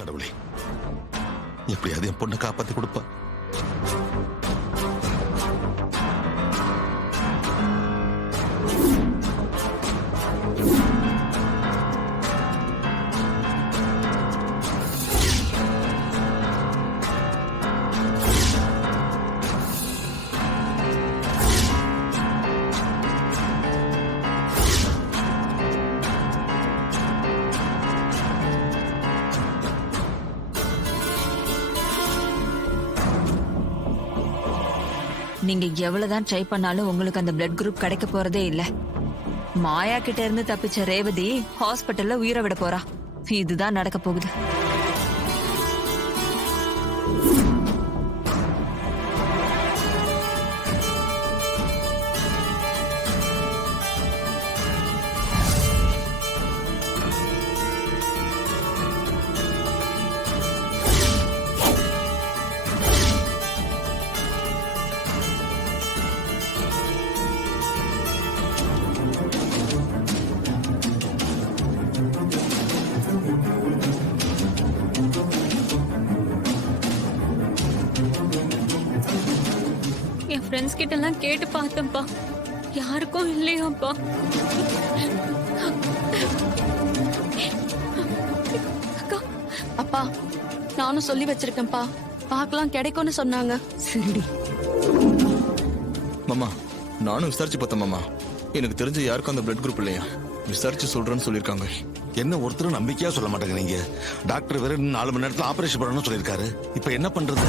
கடவுளே, எப்படியாவது என் பொண்ணை காப்பாத்தி கொடுப்பா. நீங்க எவ்வளவுதான் ட்ரை பண்ணாலும் உங்களுக்கு அந்த பிளட் குரூப் கிடைக்க போறதே இல்ல. மாயா கிட்ட இருந்து தப்பிச்ச ரேவதி ஹாஸ்பிட்டல்ல உயிரை விட போறா. இதுதான் நடக்க போகுது. என் ஃப்ரெண்ட்ஸ் கிட்ட எல்லாம் கேட்டு பார்த்தேன்ப்பா, யாருக்கும் இல்லையாப்பா. அக்கா, அப்பா நானும் சொல்லி வச்சிருக்கேன்ப்பா, பார்க்கலாம் கிடைக்கும்னு சொன்னாங்க. சரிடி மாமா, நானும் விசாரிச்சு பார்த்தேன் மாமா. எனக்கு தெரிஞ்ச யாருக்கும் அந்த பிளட் குரூப் இல்லையா. விசாரிச்சு சொல்றேன்னு சொல்லியிருக்காங்க. என்ன ஒருத்தரும் நம்பிக்கையா சொல்ல மாட்டேங்கிறீங்க. டாக்டர் வேற 4 மணி நேரத்துல ஆபரேஷன் பண்ணணும்னு சொல்லியிருக்காரு. இப்ப என்ன பண்றது?